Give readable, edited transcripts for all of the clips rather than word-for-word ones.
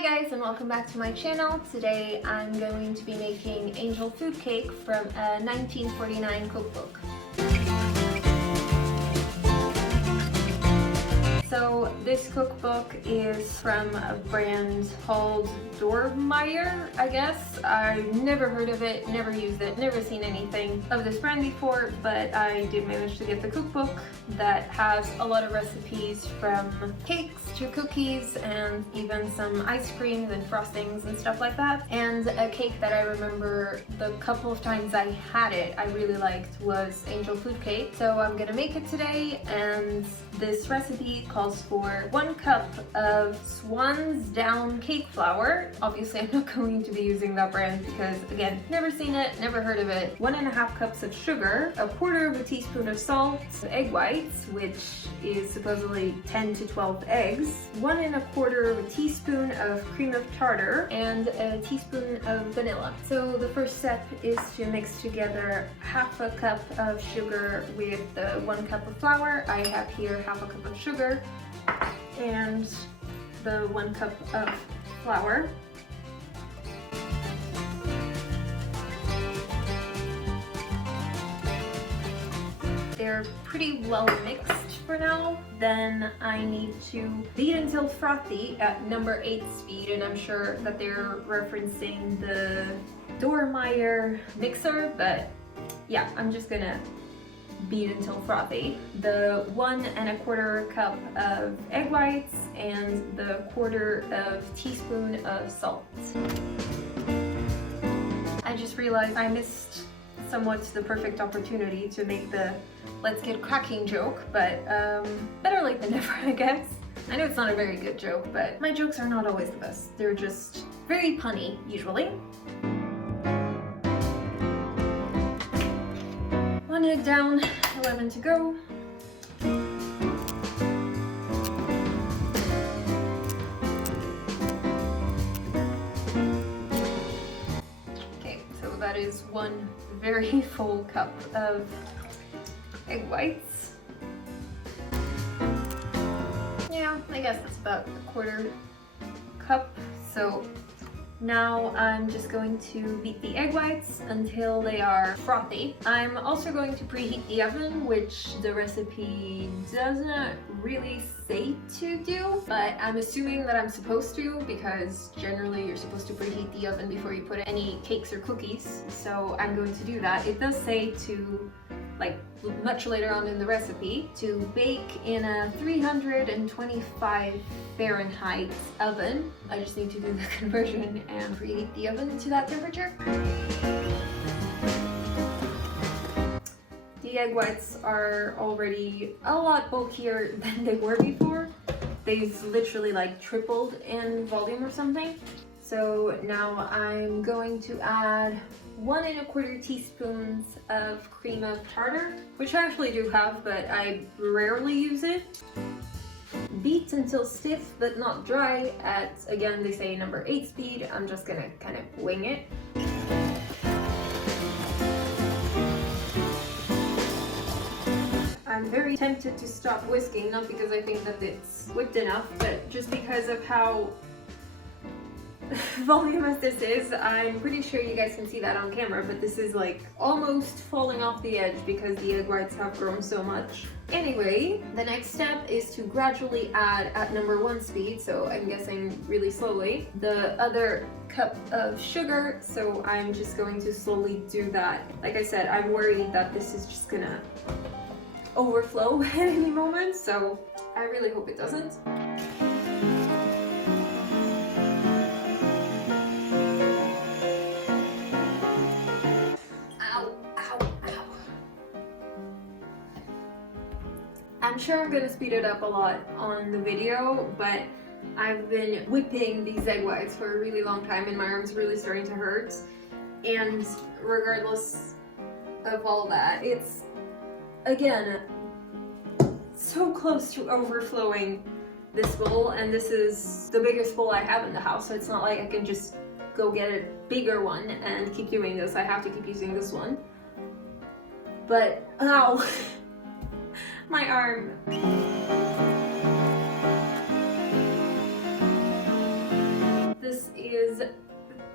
Hi guys, and welcome back to my channel. Today I'm going to be making angel food cake from a 1949 cookbook. So this cookbook is from a brand called Dormeyers, I guess. I've never heard of it, never used it, never seen anything of this brand before, but I did manage to get the cookbook that has a lot of recipes from cakes to cookies and even some ice creams and frostings and stuff like that. And a cake that I remember the couple of times I had it I really liked was angel food cake. So I'm gonna make it today, and this recipe calls for 1 cup of Swan's Down cake flour. Obviously I'm not going to be using that brand because, again, never seen it, never heard of it. 1.5 cups of sugar, 1/4 teaspoon of salt, egg whites, which is supposedly 10 to 12 eggs, 1.25 teaspoon of cream of tartar, and a teaspoon of vanilla. So the first step is to mix together 1/2 cup of sugar with the 1 cup of flour. I have here 1/2 cup of sugar and the 1 cup of flour. They're pretty well mixed for now. Then I need to beat until frothy at number 8 speed, and I'm sure that they're referencing the Dormeyer mixer, but yeah, I'm just gonna beat until frothy. The 1.25 cup of egg whites and the 1/4 teaspoon of salt. I just realized I missed somewhat the perfect opportunity to make the let's get cracking joke, but better late than never, I guess. I know it's not a very good joke, but my jokes are not always the best. They're just very punny, usually. 1 egg down, 11 to go. Okay, so that is 1 very full cup of egg whites. Yeah, I guess that's about 1/4 cup. So now I'm just going to beat the egg whites until they are frothy. I'm also going to preheat the oven, which the recipe doesn't really say to do, but I'm assuming that I'm supposed to, because generally you're supposed to preheat the oven before you put any cakes or cookies. So I'm going to do that. It does say to, like much later on in the recipe, to bake in a 325 Fahrenheit oven. I just need to do the conversion and preheat the oven to that temperature. The egg whites are already a lot bulkier than they were before. They've literally like tripled in volume or something. So now I'm going to add 1.25 teaspoons of cream of tartar, which I actually do have, but I rarely use it. Beat until stiff but not dry at, again, they say number 8 speed. I'm just gonna kind of wing it. I'm very tempted to stop whisking, not because I think that it's whipped enough, but just because of how voluminous this is. I'm pretty sure you guys can see that on camera, but this is like almost falling off the edge because the egg whites have grown so much. Anyway, the next step is to gradually add at number 1 speed, so I'm guessing really slowly, the other cup of sugar. So I'm just going to slowly do that. Like I said, I'm worried that this is just gonna overflow at any moment, so I really hope it doesn't. I'm sure I'm gonna speed it up a lot on the video, but I've been whipping these egg whites for a really long time and my arm's really starting to hurt. And regardless of all that, it's, again, so close to overflowing this bowl, and this is the biggest bowl I have in the house, so it's not like I can just go get a bigger one and keep doing this. I have to keep using this one. But, ow! My arm.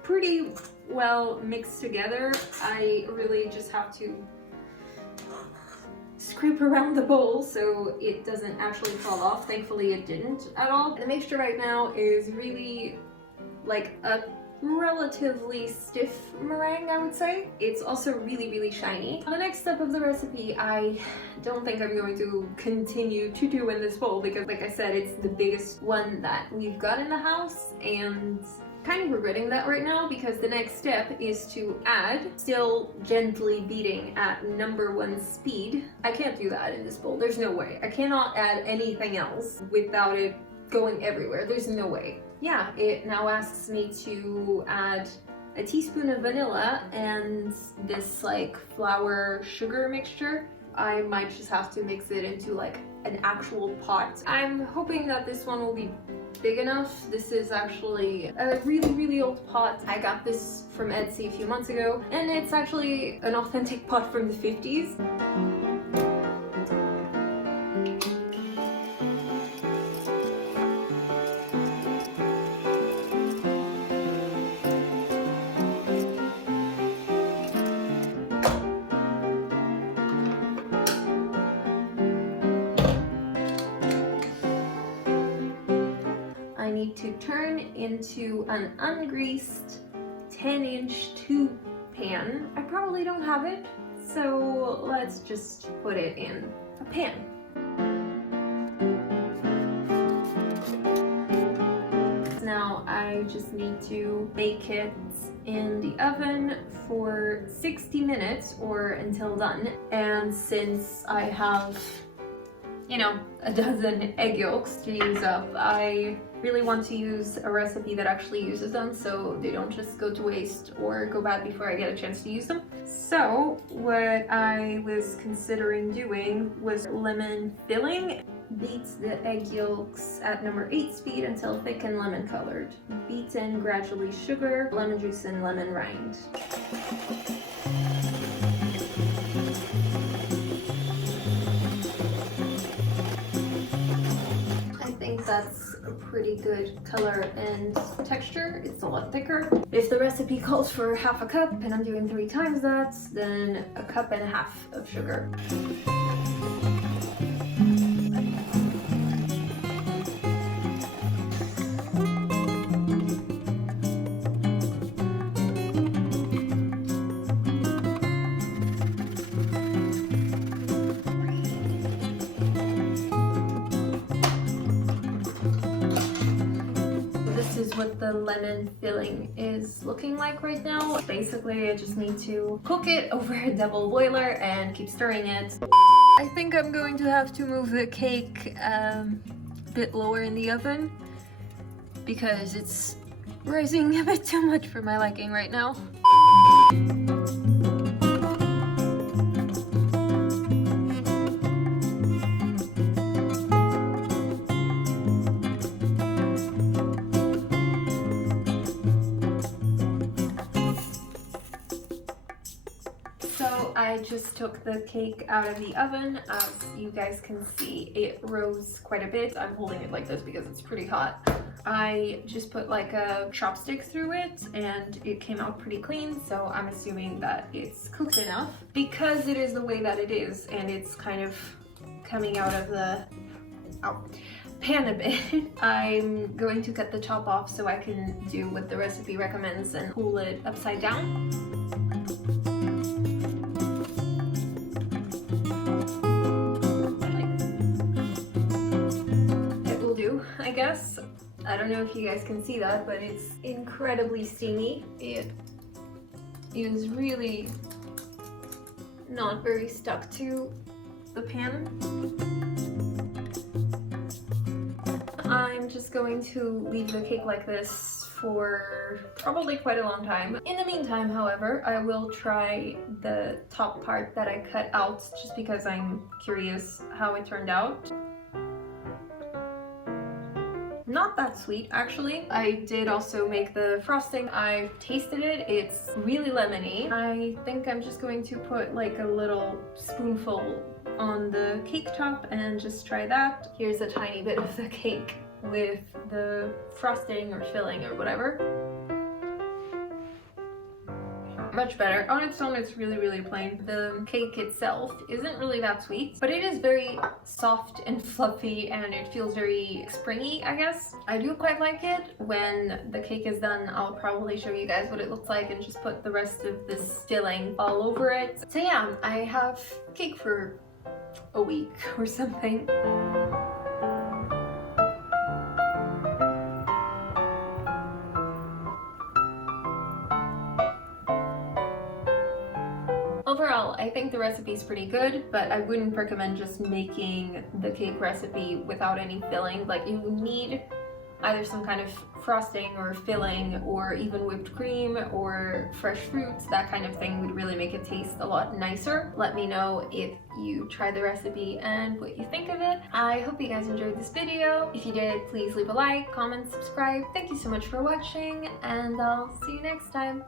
pretty well mixed together. I really just have to scrape around the bowl so it doesn't actually fall off. Thankfully it didn't at all. The mixture right now is really like a relatively stiff meringue, I would say. It's also really shiny. The next step of the recipe, I don't think I'm going to continue to do in this bowl because, like I said, it's the biggest one that we've got in the house, and kind of regretting that right now because the next step is to add, still gently beating at #1 speed. I can't do that in this bowl. There's no way. I cannot add anything else without it going everywhere. There's no way. Yeah, it now asks me to add a teaspoon of vanilla and this like flour sugar mixture. I might just have to mix it into like an actual pot. I'm hoping that this one will be big enough. This is actually a really old pot. I got this from Etsy a few months ago, and it's actually an authentic pot from the 50s. To turn into an ungreased 10-inch tube pan. I probably don't have it, so let's just put it in a pan. Now I just need to bake it in the oven for 60 minutes or until done. And since I have, you know, a dozen egg yolks to use up, I really want to use a recipe that actually uses them so they don't just go to waste or go bad before I get a chance to use them. So what I was considering doing was lemon filling. Beat the egg yolks at #8 speed until thick and lemon colored. Beat in gradually sugar, lemon juice, and lemon rind. That's a pretty good color and texture. It's a lot thicker. If the recipe calls for half a cup and I'm doing 3 times that, then 1.5 cups of sugar. What the lemon filling is looking like right now. Basically, I just need to cook it over a double boiler and keep stirring it. I think I'm going to have to move the cake a bit lower in the oven because it's rising a bit too much for my liking right now. I just took the cake out of the oven. As you guys can see, it rose quite a bit. I'm holding it like this because it's pretty hot. I just put like a chopstick through it and it came out pretty clean, so I'm assuming that it's cooked enough. Because it is the way that it is and it's kind of coming out of the pan a bit, I'm going to cut the top off so I can do what the recipe recommends and pull it upside down. I guess. I don't know if you guys can see that, but it's incredibly steamy. It is really not very stuck to the pan. I'm just going to leave the cake like this for probably quite a long time. In the meantime, however, I will try the top part that I cut out just because I'm curious how it turned out. Not that sweet, actually. I did also make the frosting. I tasted it. It's really lemony. I think I'm just going to put like a little spoonful on the cake top and just try that. Here's a tiny bit of the cake with the frosting or filling or whatever. much better. On its own, it's really plain. The cake itself isn't really that sweet, but it is very soft and fluffy, and it feels very springy, I guess. I do quite like it. When the cake is done, I'll probably show you guys what it looks like and just put the rest of this filling all over it. So yeah, I have cake for a week or something. Overall, I think the recipe is pretty good, but I wouldn't recommend just making the cake recipe without any filling. Like, you need either some kind of frosting or filling, or even whipped cream or fresh fruits. That kind of thing would really make it taste a lot nicer. Let me know if you tried the recipe and what you think of it. I hope you guys enjoyed this video. If you did, please leave a like, comment, subscribe. Thank you so much for watching, and I'll see you next time.